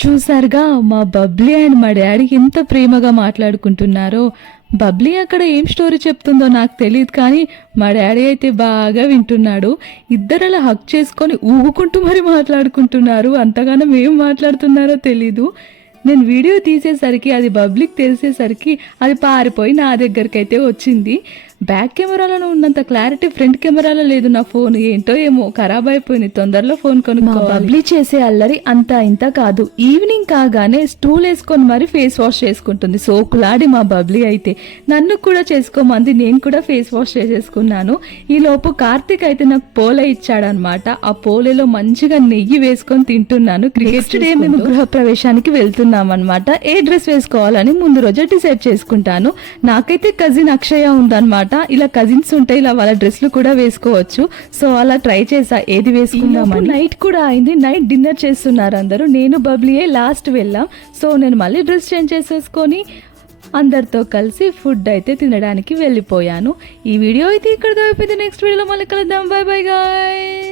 చూసారుగా మా బబ్లీ అండ్ మా డాడీ ఎంత ప్రేమగా మాట్లాడుకుంటున్నారో. బబ్లీ అక్కడ ఏం స్టోరీ చెప్తుందో నాకు తెలియదు, కానీ మా డాడీ అయితే బాగా వింటున్నాడు. ఇద్దరు అలా హక్ చేసుకొని ఊగుకుంటూ మరి మాట్లాడుకుంటున్నారు. అంతగానో ఏం మాట్లాడుతున్నారో తెలీదు. నేను వీడియో తీసేసరికి అది పబ్లిక్ తెలిసేసరికి అది పారిపోయి నా దగ్గరికి అయితే వచ్చింది. బ్యాక్ కెమెరాలో ఉన్నంత క్లారిటీ ఫ్రంట్ కెమెరాలో లేదు నా ఫోన్. ఏంటో ఏమో ఖరాబ్ అయిపోయింది. తొందరలో ఫోన్ కొనుక్కోవాలి. బబ్లీ చేసే అల్లరి అంతా ఇంత కాదు. ఈవినింగ్ కాగానే స్టూల్ వేసుకొని మరి ఫేస్ వాష్ చేసుకుంటుంది. సోకులాడి మా బబ్లీ అయితే నన్ను కూడా చేసుకోమంది. నేను కూడా ఫేస్ వాష్ చేసేసుకున్నాను. ఈ లోపు కార్తీక్ అయితే నాకు పోలే ఇచ్చాడనమాట. ఆ పోలేలో మంచిగా నెయ్యి వేసుకొని తింటున్నాను. నెక్స్ట్ డే మేము గృహప్రవేశానికి వెళ్తున్నాం అనమాట. ఏ డ్రెస్ వేసుకోవాలని ముందు రోజే డిసైడ్ చేసుకుంటాను. నాకైతే కజిన్ అక్షయ ఉందన్నమాట. ఇలా కజిన్స్ ఉంటే ఇలా వాళ్ళ డ్రెస్లు కూడా వేసుకోవచ్చు. సో అలా ట్రై చేసా ఏది వేసుకుందామని. నైట్ కూడా అయింది. నైట్ డిన్నర్ చేస్తున్నారు అందరూ. నేను బబ్లీయే లాస్ట్ వెళ్ళాం. సో నేను మళ్ళీ డ్రెస్ చేంజ్ చేసేసుకొని అందరితో కలిసి ఫుడ్ అయితే తినడానికి వెళ్ళిపోయాను. ఈ వీడియో అయితే ఇక్కడ అయిపోయింది. నెక్స్ట్ వీడియోలో మళ్ళీ కలుద్దాం. By by guys.